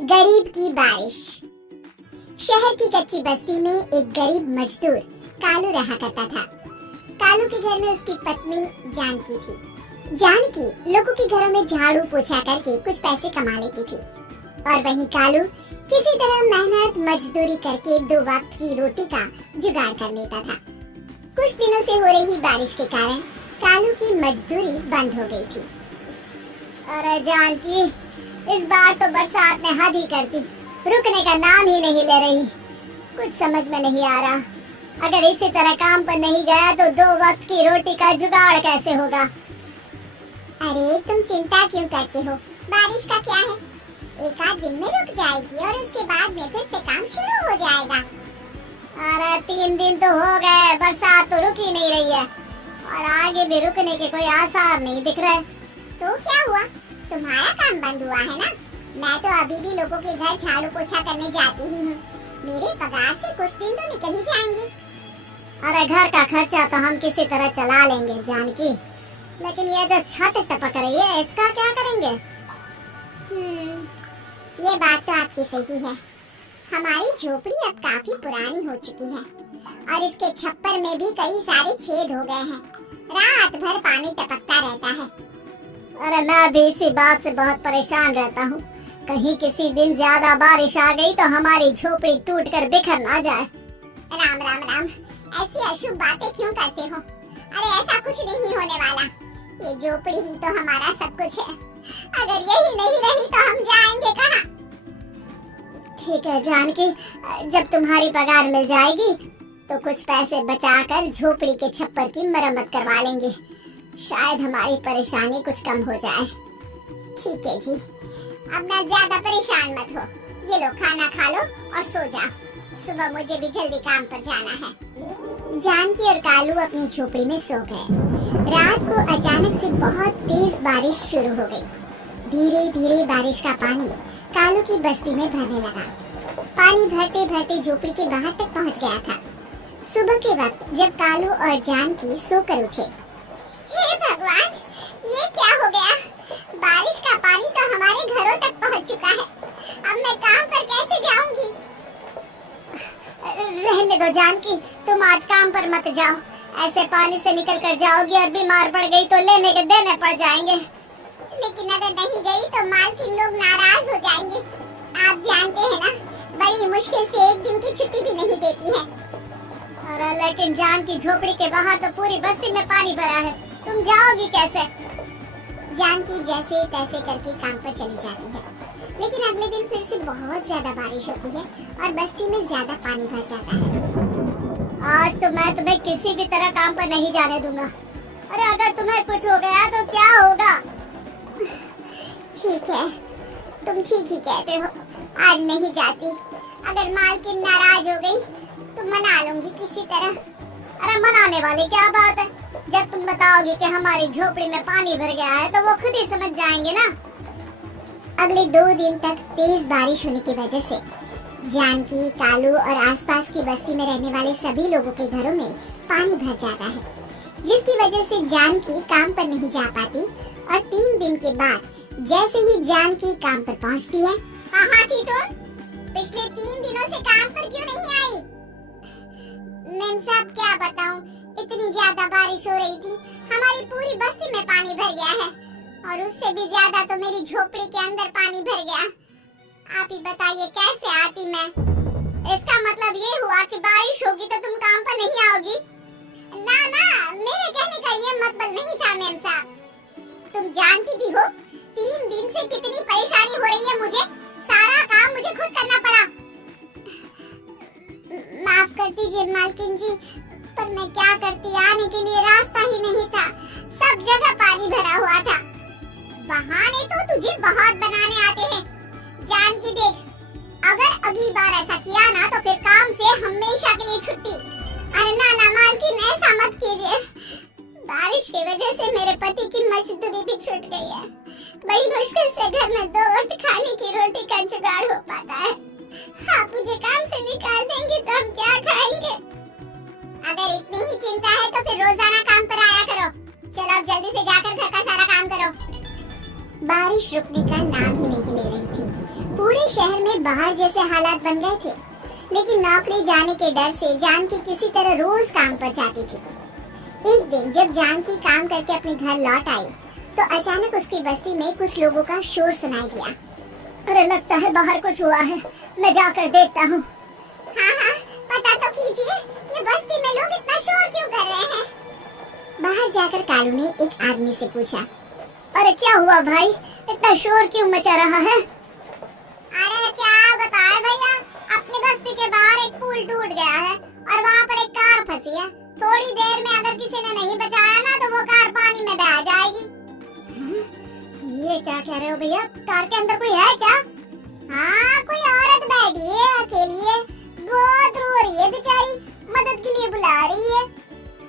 गरीब की बारिश। शहर की कच्ची बस्ती में एक गरीब मजदूर कालू रहा करता था। कालू के घर में उसकी पत्नी जानकी थी। जानकी लोगों के घरों में झाड़ू पोछा करके कुछ पैसे कमा लेती थी और वहीं कालू किसी तरह मेहनत मजदूरी करके 2 वक्त की रोटी का जुगाड़ कर लेता था। कुछ दिनों से हो रही बारिश के कारण कालू की मजदूरी बंद हो गई थी। अरे जानकी, इस बार तो बरसात ने हद ही कर दी, रुकने का नाम ही नहीं ले रही। कुछ समझ में नहीं आ रहा, अगर इसी तरह काम पर नहीं गया तो 2 वक्त की रोटी का जुगाड़ कैसे होगा। अरे तुम चिंता क्यों करते हो, बारिश का क्या है, 1 आध दिन में रुक जाएगी और उसके बाद में फिर से काम शुरू हो जाएगा। अरे 3 दिन तो हो गए, बरसात तो रुक ही नहीं रही है और आगे भी रुकने के कोई आसार नहीं दिख रहे। तो क्या हुआ, तुम्हारा काम बंद हुआ है ना? मैं तो अभी भी लोगों के घर झाड़ू पोछा करने जाती ही हूँ। मेरे पगार से कुछ दिन तो निकल ही जाएंगे। अरे घर का खर्चा तो हम किसी तरह चला लेंगे जानकी, लेकिन ये जो छत टपक रही है इसका क्या करेंगे? ये बात तो आपकी सही है। हमारी झोपड़ी अब काफी पुरानी हो चुकी है और इसके छप्पर में भी कई सारे छेद हो गए हैं। रात भर पानी टपकता रहता है। अरे मैं भी इसी बात से बहुत परेशान रहता हूँ, कहीं किसी दिन ज्यादा बारिश आ गई तो हमारी झोपड़ी टूटकर बिखर ना जाए। राम राम राम, ऐसी अशुभ बातें क्यों करते हो? अरे ऐसा कुछ नहीं होने वाला, ये झोपड़ी ही तो हमारा सब कुछ है। अगर यही नहीं रही तो हम जाएंगे कहाँ? ठीक है जानकी, जब तुम्हारी पगार मिल जाएगी तो कुछ पैसे बचाकर झोपड़ी के छप्पर की मरम्मत करवा लेंगे, शायद हमारी परेशानी कुछ कम हो जाए। ठीक है जी, अब ना ज्यादा परेशान मत हो। ये लो खाना खा लो और सो जाओ, सुबह मुझे भी जल्दी काम पर जाना है। जानकी और कालू अपनी झोपड़ी में सो गए। रात को अचानक से बहुत तेज बारिश शुरू हो गई। धीरे धीरे बारिश का पानी कालू की बस्ती में भरने लगा। पानी भरते भरते झोपड़ी के बाहर तक पहुंच गया था। सुबह के वक्त जब कालू और जानकी सोकर उठे, हे भगवान, ये क्या हो गया? बारिश का पानी तो हमारे घरों तक पहुंच चुका है, अब मैं काम पर कैसे जाऊंगी? रहने दो जानकी, तुम आज काम पर मत जाओ। ऐसे पानी से निकल कर जाओगी और बीमार पड़ गई तो लेने के देने पड़ जाएंगे। लेकिन अगर नहीं गई तो मालकिन लोग नाराज हो जाएंगे। आप जानते हैं ना, बड़ी मुश्किल से 1 दिन की छुट्टी भी नहीं देती है। अरे लेकिन जानकी, झोपड़ी के बाहर तो पूरी बस्ती में पानी भरा है, तुम जाओगी कैसे? जानकी जैसे तैसे करके काम पर चली जाती है, लेकिन अगले दिन फिर से बहुत ज्यादा बारिश होती है और बस्ती में ज्यादा पानी भर जाता है। आज तो मैं तुम्हें किसी भी तरह काम पर नहीं जाने दूंगा। अरे अगर तुम्हें कुछ हो गया तो क्या होगा? ठीक है, तुम ठीक ही कहते हो, आज नहीं जाती। अगर मालकिन नाराज हो गई तो मना लूंगी किसी तरह। अरे मनाने वाली क्या बात है, जब तुम बताओगे कि हमारी झोपड़ी में पानी भर गया है तो वो खुद ही समझ जाएंगे ना। अगले 2 दिन तक तेज बारिश होने की वजह से जानकी, कालू और आसपास की बस्ती में रहने वाले सभी लोगों के घरों में पानी भर जाता है, जिसकी वजह से जानकी काम पर नहीं जा पाती और 3 दिन के बाद जैसे ही जानकी काम पर पहुंचती है, कहाँ थी तुम? पिछले 3 दिनों से काम पर क्यों नहीं आई? मैम साहब क्या बताऊं, इतनी ज्यादा बारिश हो रही थी, हमारी पूरी बस्ती में पानी भर गया है और उससे भी ज्यादा तो मेरी झोपड़ी के अंदर पानी भर गया। आप ही बताइए कैसे आती मैं? इसका मतलब ये हुआ कि बारिश होगी तो तुम काम पर नहीं आओगी? ना ना, मेरे कहने का ये मतलब नहीं था मैम साहब। तुम जानती भी हो 3 दिन से कितनी परेशानी हो रही है मुझे, सारा काम मुझे खुद करना पड़ा। माफ कर दीजिए मालकिन जी, पर मैं क्या करती, आने के लिए रास्ता ही नहीं था, सब जगह पानी भरा हुआ था। बहाने तो तुझे बहुत बनाने आते हैं। जानकी देख, अगर अगली बार ऐसा किया ना तो फिर काम से हमेशा के लिए छुट्टी। अरे ना ना मालकिन, ऐसा मत कीजिए। बारिश की वजह से मेरे पति की मजदूरी भी छूट गई है। बड़ी मुश्किल से घर में 2 वक्त खाने की रोटी का जुगाड़ हो पाता है। आप मुझे काम से निकाल देंगे तो हम क्या खाएंगे? अगर इतनी ही चिंता है तो फिर रोजाना काम पर आया करो। चलो अब जल्दी से जाकर घर का सारा काम करो। बारिश रुकने का नाम ही नहीं ले रही थी। पूरे शहर शहर में बाहर जैसे हालात बन गए थे, लेकिन नौकरी जाने के डर से जानकी किसी तरह रोज काम पर जाती थी। एक दिन जब जानकी काम करके अपने घर लौट आई तो अचानक उसकी बस्ती में कुछ लोगों का शोर सुनाई दिया। अरे लगता है बाहर कुछ हुआ है, मैं जाकर देखता हूँ। हाँ हाँ, पता तो कीजिए, ये बस्ती में लोग इतना शोर क्यों कर रहे हैं? बाहर जाकर कालू ने एक आदमी से पूछा, अरे क्या हुआ भाई, इतना शोर क्यों मचा रहा है? अरे क्या बताए भैया, अपनी बस्ती के बाहर एक पुल टूट गया है और वहाँ पर एक कार फंसी है। थोड़ी देर में अगर किसी ने नहीं बचाया ना तो वो कार पानी में बह जाएगी। ये क्या कह रहे हो भैया, कार के अंदर कोई है क्या? हाँ, कोई औरत बैठी है अकेली है, बहुत रो रही है बेचारी, मदद के लिए बुला रही है।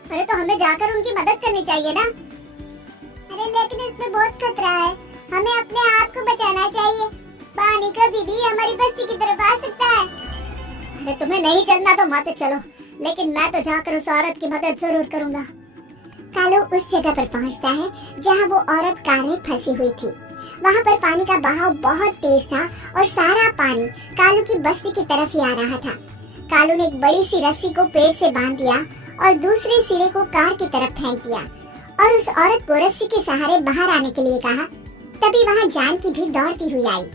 अरे तो हमें जाकर उनकी मदद करनी चाहिए ना। अरे लेकिन इसमें बहुत खतरा है, हमें अपने आप को बचाना चाहिए। पानी कभी भी हमारी बस्ती की तरफ आ सकता है। अरे तुम्हें नहीं चलना तो मत चलो, लेकिन मैं तो जाकर उस औरत की मदद जरूर करूंगा। कालू उस जगह पर पहुंचता है जहां वो औरत कार में फंसी हुई थी। वहां पर पानी का बहाव बहुत तेज था और सारा पानी कालू की बस्ती की तरफ ही आ रहा था। कालू ने एक बड़ी सी रस्सी को पेड़ से बांध दिया और दूसरे सिरे को कार की तरफ फेंक दिया और उस औरत को रस्सी के सहारे बाहर आने के लिए कहा। तभी वहां जानकी भी दौड़ती हुई आई।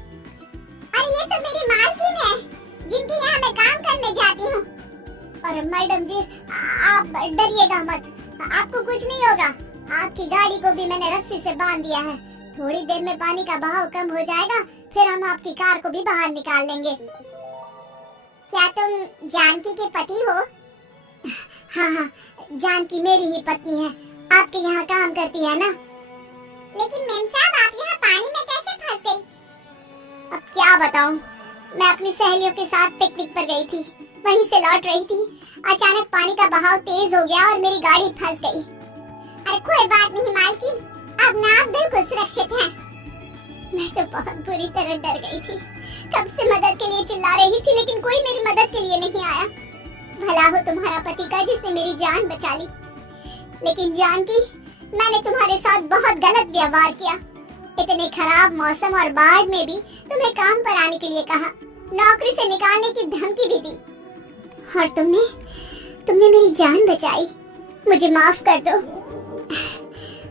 अरे ये तो मेरी मालकिन है, जिनके यहाँ मैं काम करने जाती हूँ। अरे मैडम जी, आप डरिएगा मत, आपको कुछ नहीं होगा। आपकी गाड़ी को भी मैंने रस्सी से बांध दिया है। थोड़ी देर में पानी का बहाव कम हो जाएगा, फिर हम आपकी कार को भी बाहर निकाल लेंगे। क्या तुम जानकी के पति हो? हाँ हाँ, जानकी मेरी ही पत्नी है, आपके यहाँ काम करती है ना। लेकिन मेम साहब, आप यहाँ पानी में कैसे फंस गई? अब क्या बताऊं, मैं अपनी सहेलियों के साथ पिकनिक पर गई थी, वहीं से लौट रही थी। अचानक पानी का बहाव तेज हो गया और मेरी गाड़ी फंस गई। अरे कोई बात नहीं मालकिन, अब ना आप बिल्कुल सुरक्षित हैं। मैं तो बहुत बुरी तरह डर गई थी, कब से मदद के लिए चिल्ला रही थी, लेकिन कोई मेरी मदद के लिए नहीं आया। भला हो तुम्हारा पति का जिसने मेरी जान बचा ली। लेकिन जानकी, मैंने तुम्हारे साथ बहुत गलत व्यवहार किया। इतने खराब मौसम और बाढ़ में भी तुम्हें काम पर आने के लिए कहा, नौकरी से निकालने की धमकी भी दी, और तुमने मेरी जान बचाई। मुझे माफ कर दो।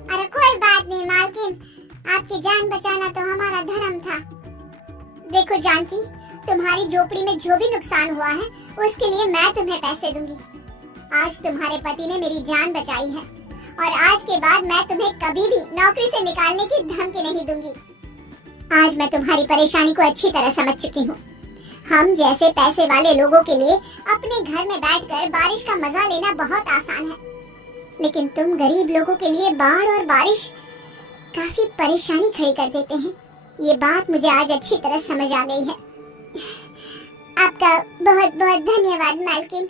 अरे कोई बात नहीं मालकिन, आपकी जान बचाना तो हमारा धर्म था। देखो जानकी, तुम्हारी झोपड़ी में जो भी नुकसान हुआ है उसके लिए मैं तुम्हें पैसे दूंगी। आज तुम्हारे पति ने मेरी जान बचाई है और आज के बाद मैं तुम्हें कभी भी नौकरी से निकालने की धमकी नहीं दूंगी। आज मैं तुम्हारी परेशानी को अच्छी तरह समझ चुकी हूँ। हम जैसे पैसे वाले लोगों के लिए अपने घर में बैठकर बारिश का मजा लेना बहुत आसान है, लेकिन तुम गरीब लोगों के लिए बाढ़ और बारिश काफी परेशानी खड़ी कर देते हैं। ये बात मुझे आज अच्छी तरह समझ आ गई है। आपका बहुत बहुत धन्यवाद मालकिन।